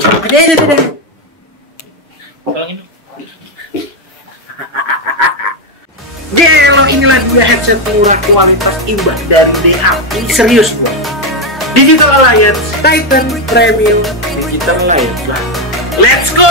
Ada. Gelo, inilah dua headset murah kualitas imbang dari DH. Ini serius bro. Digital Alliance Titan Premium Digital Alliance. Nah, let's go!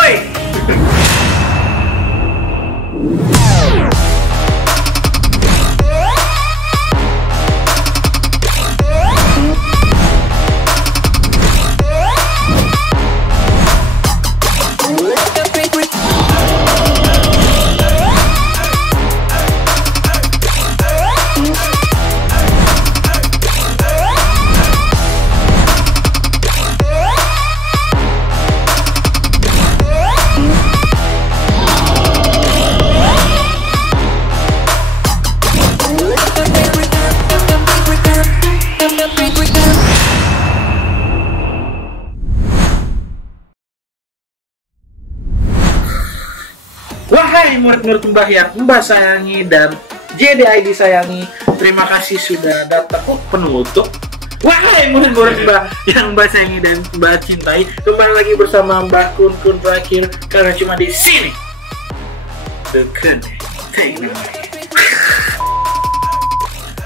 Wahai murid-murid Mbah yang Mbah sayangi dan JDID sayangi, terima kasih sudah datang. Penutup. Wahai murid-murid Mbah yang Mbah sayangi dan Mbah cintai, kembali lagi bersama Mbah Kun terakhir, karena cuma di sini The Kun Technology.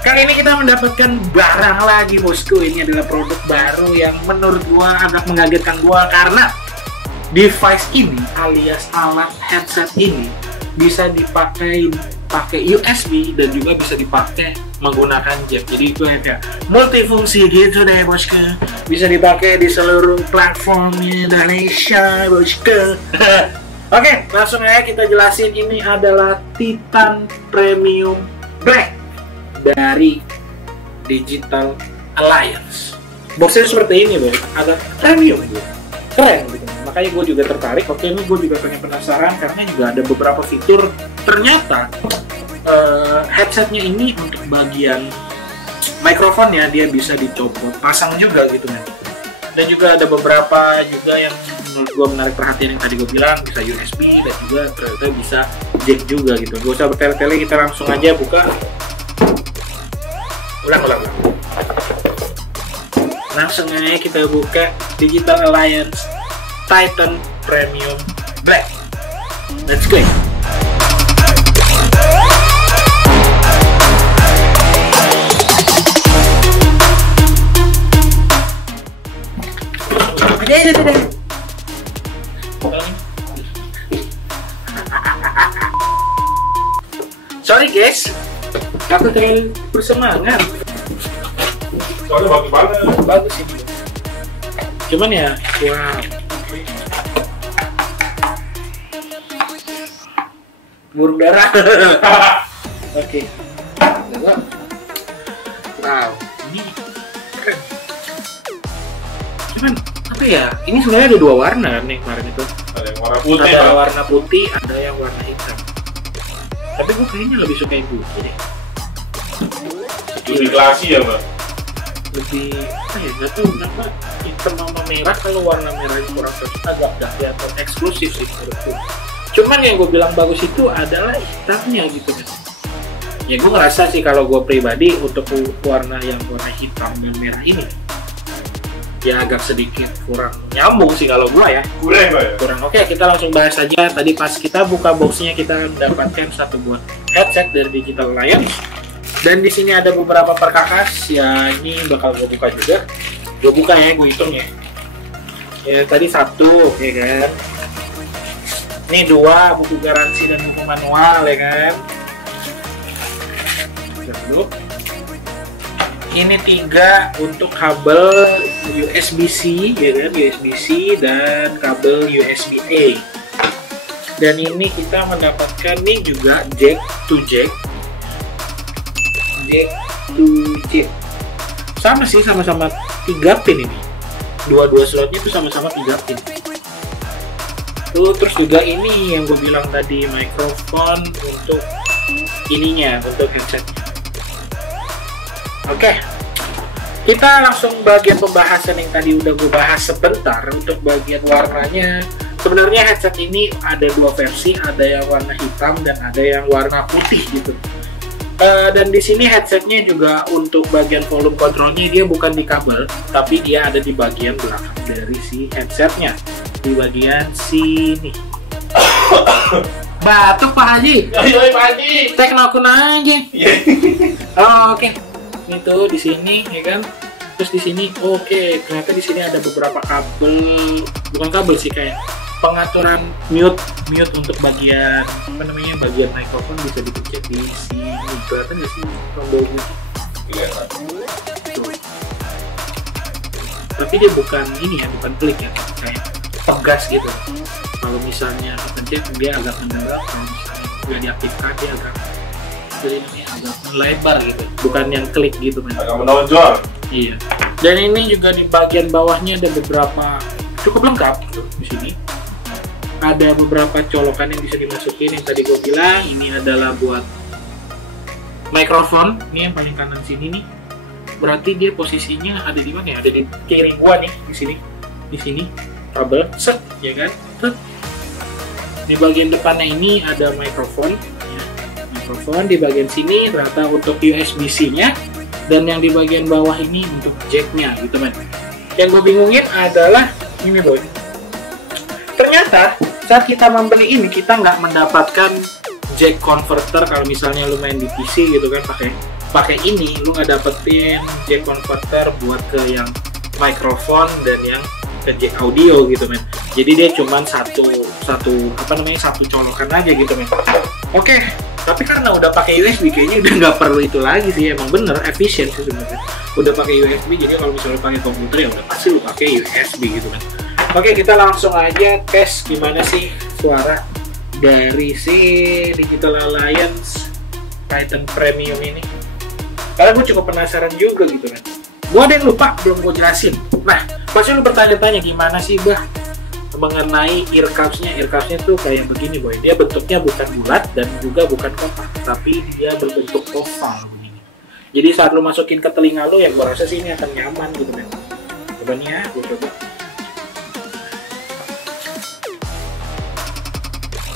Kali ini kita mendapatkan barang lagi bosku. Ini adalah produk baru yang menurut gua agak mengagetkan gua, karena device ini alias alat headset ini bisa dipakai USB dan juga bisa dipakai menggunakan jack. Jadi itu ya multifungsi gitu deh bosku. Bisa dipakai di seluruh platform Indonesia bosku. Oke, langsung aja kita jelasin. Ini adalah Titan Premium Black dari Digital Alliance. Boxnya seperti ini bro, agak premium gitu. Keren gitu. Makanya gue juga tertarik. Oke, ini gue juga pengen penasaran karena juga ada beberapa fitur. Ternyata headsetnya ini untuk bagian mikrofonnya dia bisa dicopot pasang juga gitu kan. Dan juga ada beberapa juga yang menurut gue menarik perhatian yang tadi gue bilang, bisa USB dan juga ternyata bisa jack juga gitu. Gak usah bertele-tele, kita langsung aja buka. Ulang. Langsung aja kita buka Digital Alliance Titan Premium Black. Let's go. Ada. Sorry guys, aku terlalu bersemangat. Soalnya bagus banget. Bagus sih. Cuman ya, wow. Burung darah. Oke. Wow, ini keren. Cuman apa ya? Ini sebenarnya ada dua warna nih kemarin itu. Ada yang warna putih. Ada warna putih, ada yang warna hitam. Tapi gue kayaknya lebih suka yang putih deh. Lebih klasik ya mbak. Lebih apa ya? Nggak tahu kenapa hitam sama merah, kalau warna merahnya kurang cocok, agak kelihatan eksklusif sih menurutku. Cuman yang gue bilang bagus itu adalah hitamnya gitu kan. Ya gue ngerasa sih kalau gue pribadi untuk warna yang warna hitam dan merah ini ya agak sedikit kurang nyambung sih kalau gue ya. Kurang mbak ya? Kurang. Oke, kita langsung bahas aja. Tadi pas kita buka boxnya kita mendapatkan satu buah headset dari Digital Alliance. Dan di sini ada beberapa perkakas. Ya ini bakal gue buka juga. Gue buka ya, gue hitung ya. Ya tadi satu, ya kan. Ini dua, buku garansi dan buku manual, ya kan. Dulu. Ini tiga untuk kabel USB-C, ya kan, USB-C dan kabel USB-A. Dan ini kita mendapatkan nih juga jack to jack, sama sih, sama-sama 3 pin ini. Dua-dua slotnya itu sama-sama 3 pin. Terus juga ini yang gue bilang tadi, mikrofon untuk ininya, untuk headsetnya. Oke, kita langsung bagian pembahasan yang tadi udah gue bahas sebentar. Untuk bagian warnanya, sebenarnya headset ini ada dua versi, ada yang warna hitam dan ada yang warna putih gitu. Dan di sini headsetnya juga untuk bagian volume controlnya dia bukan di kabel, tapi dia ada di bagian belakang dari si headsetnya. di bagian sini. Batuk Pak Haji. Ayo Pak Haji. Teknokun aja. Oke. Ini tuh di sini ya kan. Terus di sini ternyata di sini ada beberapa kabel, bukan kabel sih, kayak pengaturan mute untuk bagian bagian mikrofon bisa dipencet di sini. Kelihatan nggak sih tombolnya? Iya. Tapi dia bukan ini ya, bukan klik ya, kayak tegas gitu. Kalau misalnya kepencet dia agak mendadak, kalau misalnya nggak diaktifkan dia agak melebar gitu, bukan yang klik gitu kan. Agak menonjol. Iya. Dan ini juga di bagian bawahnya ada beberapa, cukup lengkap tuh di sini. Ada beberapa colokan yang bisa dimasukin, yang tadi gue bilang. Ini adalah buat mikrofon. Ini yang paling kanan sini nih. Berarti dia posisinya ada di mana ya? Ada di kiri gua nih, di sini. Di sini kabel set, ya kan? Set. Di bagian depannya ini ada mikrofon. Ya. Mikrofon di bagian sini ternyata untuk USB-C-nya. Dan yang di bagian bawah ini untuk jack-nya gitu men. Yang gue bingungin adalah ini boy. Ternyata saat kita membeli ini kita nggak mendapatkan jack converter. Kalau misalnya lu main di PC gitu kan pakai ini, lu nggak dapetin jack converter buat ke yang mikrofon dan yang ke jack audio gitu men. Jadi dia cuman satu colokan aja gitu men. Oke. Tapi karena udah pakai USB kayaknya udah nggak perlu itu lagi sih, emang bener efisien sih sebenarnya. Udah pakai USB, jadi kalau misalnya pakai komputer ya udah pasti lu pakai USB gitu kan. Oke, kita langsung aja tes gimana sih suara dari si Digital Alliance Titan Premium ini. Karena gue cukup penasaran juga gitu kan. Gue ada yang lupa belum gue jelasin. Nah, pasti lu bertanya-tanya gimana sih bah mengenai ear cups-nya tuh kayak begini boy. Dia bentuknya bukan bulat dan juga bukan kotak, tapi dia berbentuk oval begini. Jadi saat lu masukin ke telinga lu, yang gue rasa sih ini akan nyaman gitu men. Coba nih ya, gue coba.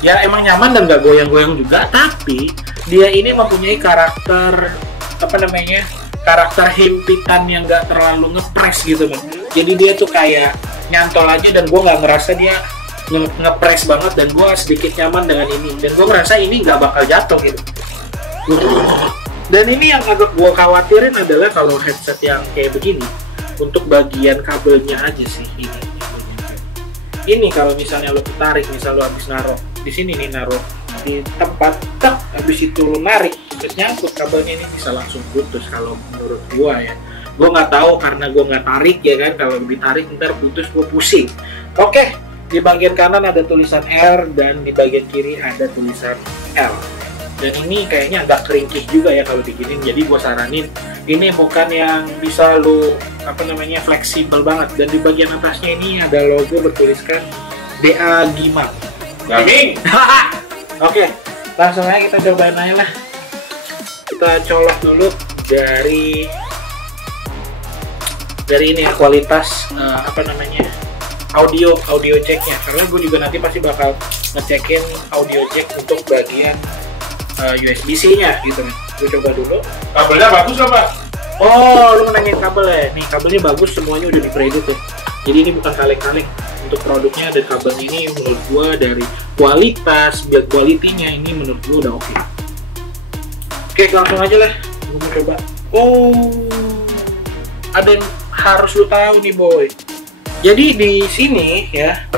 Ya emang nyaman dan gak goyang-goyang juga, tapi dia ini mempunyai karakter karakter himpitan yang gak terlalu ngepres gitu men. Jadi dia tuh kayak nyantol aja dan gue nggak ngerasa dia ngepres banget, dan gue sedikit nyaman dengan ini, dan gue merasa ini nggak bakal jatuh gitu. Dan ini yang agak gue khawatirin adalah kalau headset yang kayak begini untuk bagian kabelnya aja sih ini kalau misalnya lo tarik, misal lo habis naruh di sini nih, naruh di tempat habis itu lo narik terus nyangkut kabelnya, ini bisa langsung putus kalau menurut gue ya. Gue nggak tahu karena gue nggak tarik ya kan, kalau ditarik ntar putus, gue pusing. Oke, di bagian kanan ada tulisan R dan di bagian kiri ada tulisan L. Dan ini kayaknya agak keringkih juga ya kalau diginin, jadi gue saranin ini bukan yang bisa lu fleksibel banget. Dan di bagian atasnya ini ada logo bertuliskan DA Gima. Gaming. Oke, langsung aja kita cobain aja lah. Kita colok dulu dari ini ya, kualitas audio jacknya, karena gue juga nanti pasti bakal ngecekin audio jack untuk bagian USB-C-nya gitu kan. Gue coba dulu. Kabelnya bagus nggak Pak? Oh, lu nanyain kabel ya? Nih kabelnya bagus, semuanya udah di-graded ya. Jadi ini bukan kaleng-kaleng untuk produknya, dan kabel ini menurut gue dari kualitas build quality-nya ini menurut gue udah oke. Oke, langsung aja lah. Gue mau coba. Oh, ada yang harus lu tahu nih boy. Jadi di sini ya,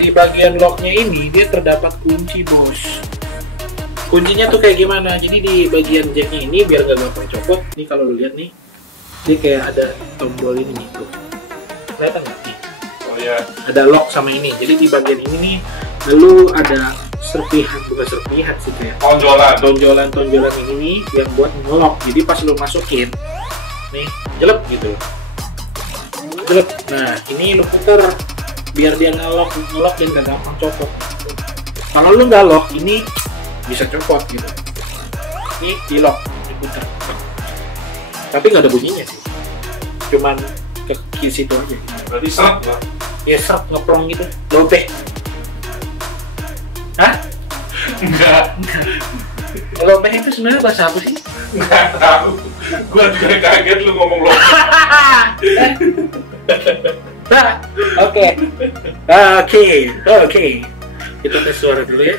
di bagian locknya ini dia terdapat kunci bos. Kuncinya tuh kayak gimana? Jadi di bagian jacknya ini biar nggak gampang copot. Nih kalau lu lihat nih, dia kayak ada tombol ini nih tuh. Kelihatan nggak nih? Oh ya. Ada lock sama ini. Jadi di bagian ini nih, lalu ada bukan serpihan sih, kayak tonjolan ini nih yang buat ngelock. Jadi pas lu masukin nih, jelek gitu. Jelek. Nah, ini lu puter biar dia ngelock dan gak gampang copot. Kalau lu nggak lock, ini bisa copot gitu. Ini di lock, diputer. Tapi nggak ada bunyinya sih. Cuman ke situ aja. Berarti seret Pak? Ya seret, ngeplong gitu. Lobeh. Hah? Enggak. Lobeh itu sebenarnya bahasa apa sih? Enggak tahu. Gua juga kaget lu ngomong lobeh. Oke. Oke. Kita tes suara dulu ya.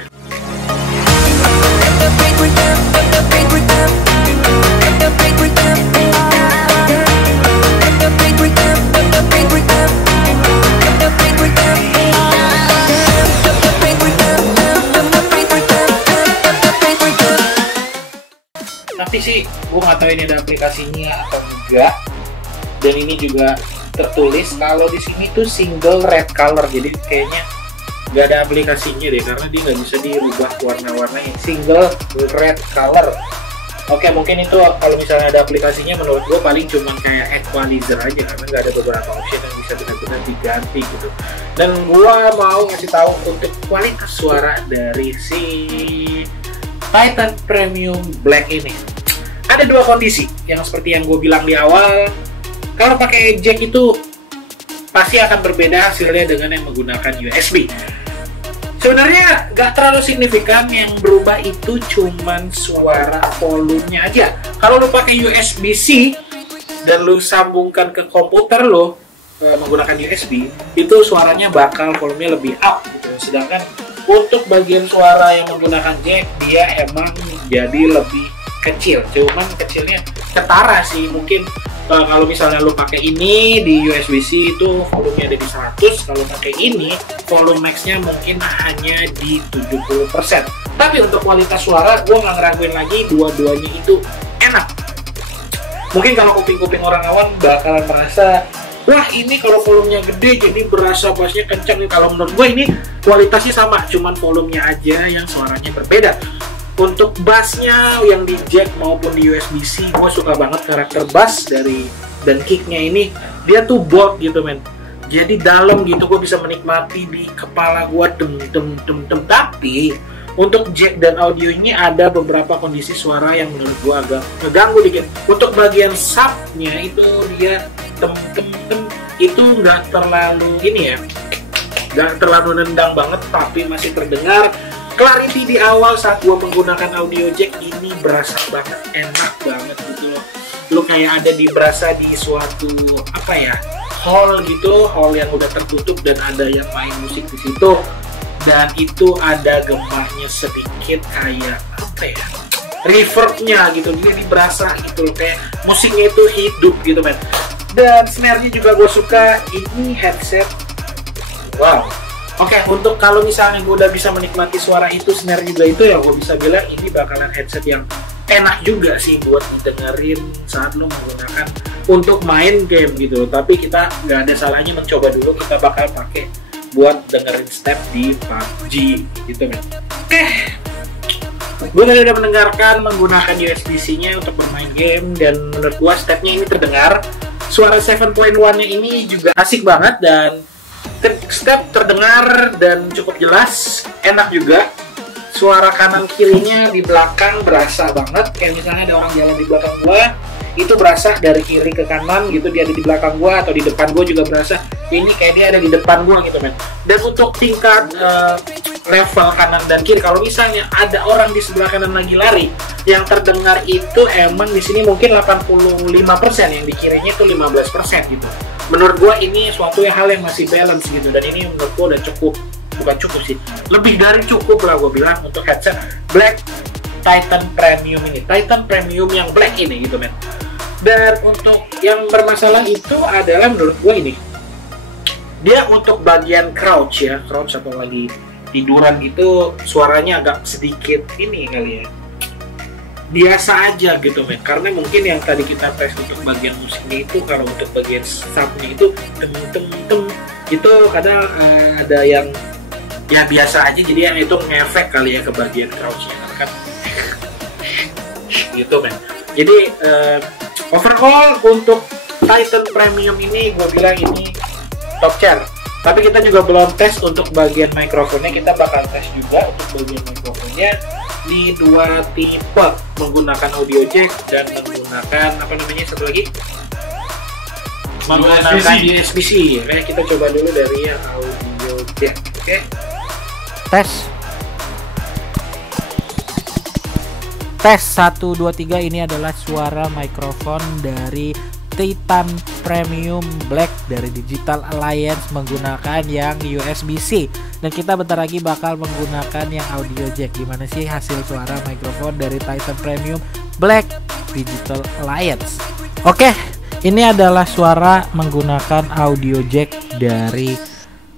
Tapi sih, gue nggak tahu ini ada aplikasinya atau enggak. Dan ini juga tertulis kalau di sini tuh single red color, jadi kayaknya nggak ada aplikasinya deh, karena dia nggak bisa dirubah warna-warnanya. Single red color. Oke, mungkin itu kalau misalnya ada aplikasinya, menurut gue paling cuma kayak equalizer aja, karena nggak ada beberapa option yang bisa benar-benar diganti gitu. Dan gue mau ngasih tahu untuk kualitas suara dari si Titan Premium Black ini. Ada dua kondisi yang seperti yang gue bilang di awal. Kalau pakai jack itu pasti akan berbeda hasilnya dengan yang menggunakan USB. Sebenarnya nggak terlalu signifikan, yang berubah itu cuman suara volumenya aja. Kalau lu pakai USB-C dan lu sambungkan ke komputer lo menggunakan USB, itu suaranya bakal volumenya lebih up gitu. Sedangkan untuk bagian suara yang menggunakan jack, dia emang jadi lebih kecil. Cuman kecilnya ketara sih, mungkin kalau misalnya lu pakai ini di USB-C itu volumenya ada di 100, kalau pakai ini volume max-nya mungkin hanya di 70%. Tapi untuk kualitas suara, gue nggak ngeraguin lagi, dua-duanya itu enak. Mungkin kalau kuping-kuping orang awam bakalan merasa, wah ini kalau volumenya gede jadi berasa bassnya kencang. Kalau menurut gue ini kualitasnya sama, cuman volumenya aja yang suaranya berbeda. Untuk bassnya yang di jack maupun di USB-C, gue suka banget karakter bass dari dan kicknya ini. Dia tuh bold gitu men, jadi dalam gitu, gue bisa menikmati di kepala gue dem. Tapi untuk jack dan audio ini ada beberapa kondisi suara yang menurut gue agak ngeganggu dikit. Untuk bagian subnya itu dia tem itu nggak terlalu ini ya, nggak terlalu nendang banget, tapi masih terdengar. Clarity di awal saat gua menggunakan audio jack ini berasa banget, enak banget gitu loh. Lu kayak ada berasa di suatu apa ya, hall gitu, hall yang udah tertutup dan ada yang main musik di situ. Dan itu ada gempanya sedikit kayak apa ya, reverbnya gitu, dia berasa gitu loh, kayak musiknya itu hidup gitu men. Dan snare-nya juga gue suka, ini headset, wow. Oke, untuk kalau misalnya gue udah bisa menikmati suara itu, snare juga itu, ya gue bisa bilang ini bakalan headset yang enak juga sih buat didengerin saat lo menggunakan untuk main game gitu. Tapi kita nggak ada salahnya mencoba dulu, kita bakal pakai buat dengerin step di PUBG gitu men. Oke, gue tadi udah mendengarkan menggunakan USB-C-nya untuk bermain game, dan menurut gue stepnya ini terdengar. Suara 7.1-nya ini juga asik banget, dan step terdengar dan cukup jelas, enak juga. Suara kanan kirinya di belakang berasa banget, kayak misalnya ada orang jalan di belakang gua, itu berasa dari kiri ke kanan gitu, dia ada di belakang gua atau di depan gua juga berasa ini kayak dia ada di depan gua gitu men. Dan untuk tingkat level kanan dan kiri, kalau misalnya ada orang di sebelah kanan lagi lari, yang terdengar itu emang di sini mungkin 85%, yang di kirinya itu 15% gitu. Menurut gua ini suatu hal yang masih balance gitu, dan ini menurut gua udah cukup, bukan cukup sih, lebih dari cukup lah gua bilang untuk headset Black Titan Premium ini, Titan Premium yang Black ini gitu men. Dan untuk yang bermasalah itu adalah menurut gua ini, dia untuk bagian crouch ya, crouch atau lagi tiduran gitu, suaranya agak sedikit ini kali ya, biasa aja gitu men. Karena mungkin yang tadi kita tes untuk bagian musiknya itu, kalau untuk bagian subnya itu tem itu kadang ada yang ya biasa aja, jadi yang itu ngefek kali ya ke bagian crouchnya kan gitu men. Jadi overall untuk Titan Premium ini gue bilang ini top tier. Tapi kita juga belum tes untuk bagian mikrofonnya, kita bakal tes juga untuk bagian mikrofonnya di dua tipe, menggunakan audio jack dan menggunakan apa namanya satu lagi, menggunakan USB-C. Nah, kita coba dulu dari yang audio jack. Oke. Tes 1 2 3, ini adalah suara mikrofon dari Titan Premium Black dari Digital Alliance menggunakan yang USB-C, dan kita bentar lagi bakal menggunakan yang audio jack. Gimana sih hasil suara mikrofon dari Titan Premium Black Digital Alliance? Oke, ini adalah suara menggunakan audio jack dari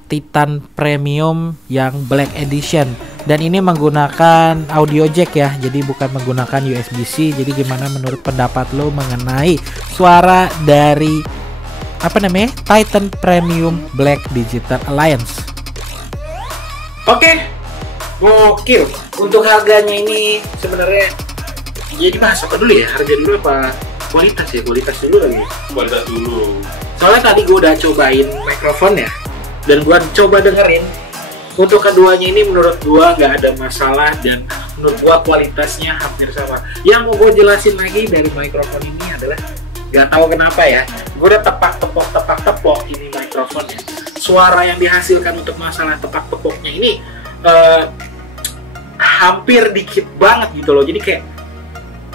Titan Premium yang Black Edition, dan ini menggunakan audio jack ya, jadi bukan menggunakan USB-C. Jadi gimana menurut pendapat lo mengenai suara dari Titan Premium Black Digital Alliance? Oke, gokil. Untuk harganya ini sebenarnya jadi bahas apa dulu ya? Harga dulu apa kualitas ya? Kualitas dulu lagi. Kualitas dulu. Soalnya tadi gue udah cobain mikrofonnya dan gue coba dengerin. Untuk keduanya ini menurut gue nggak ada masalah, dan menurut gue kualitasnya hampir sama. Yang mau gue jelasin lagi dari mikrofon ini adalah nggak tahu kenapa ya, gue udah tepak-tepok ini mikrofonnya. Suara yang dihasilkan untuk masalah tepak-tepoknya ini hampir dikit banget gitu loh. Jadi kayak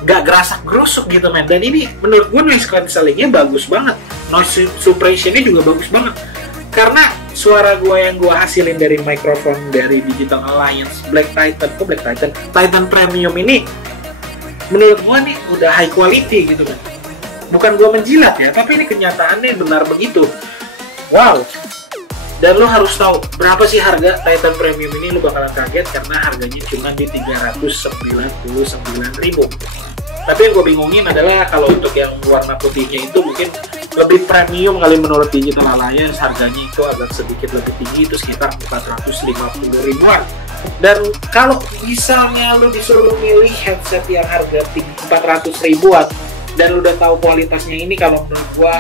nggak gerasak gerusuk gitu men. Dan ini menurut gue noise cancellingnya bagus banget, noise suppressionnya juga bagus banget. Karena suara gue yang gue hasilin dari mikrofon dari Digital Alliance Titan Premium ini, menurut gue nih udah high quality gitu kan. Bukan gue menjilat ya, tapi ini kenyataannya benar begitu. Wow. Dan lo harus tahu berapa sih harga Titan Premium ini, lo bakalan kaget karena harganya cuma di 399.000. Tapi yang gue bingungin adalah kalau untuk yang warna putihnya itu mungkin lebih premium kali menurut Digital Alliance, harganya itu agak sedikit lebih tinggi, itu sekitar 450 ribuan. Dan kalau misalnya lo disuruh milih headset yang harga 400 ribuan dan lo udah tahu kualitasnya ini, kalau menurut gue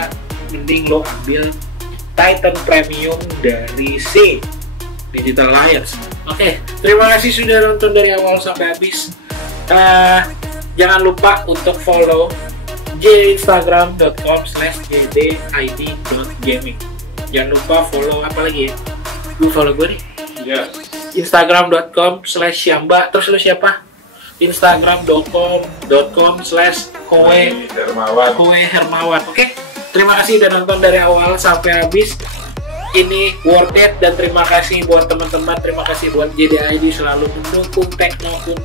mending lo ambil Titan Premium dari Digital Alliance. Oke, terima kasih sudah nonton dari awal sampai habis. Jangan lupa untuk follow instagram.com/jdid.gaming. Jangan lupa follow apa lagi ya? Lu follow gue nih. Ya. Instagram.com/syamba. Terus lu siapa? Instagram.com/kowe hermawan. Oke. Terima kasih udah nonton dari awal sampai habis. Ini worth it, dan terima kasih buat teman-teman, terima kasih buat JDID selalu mendukung Teknokun.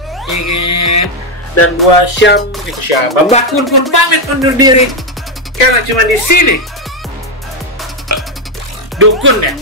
Dan gua Mbak Kun pamit undur diri karena cuma di sini dukun ya.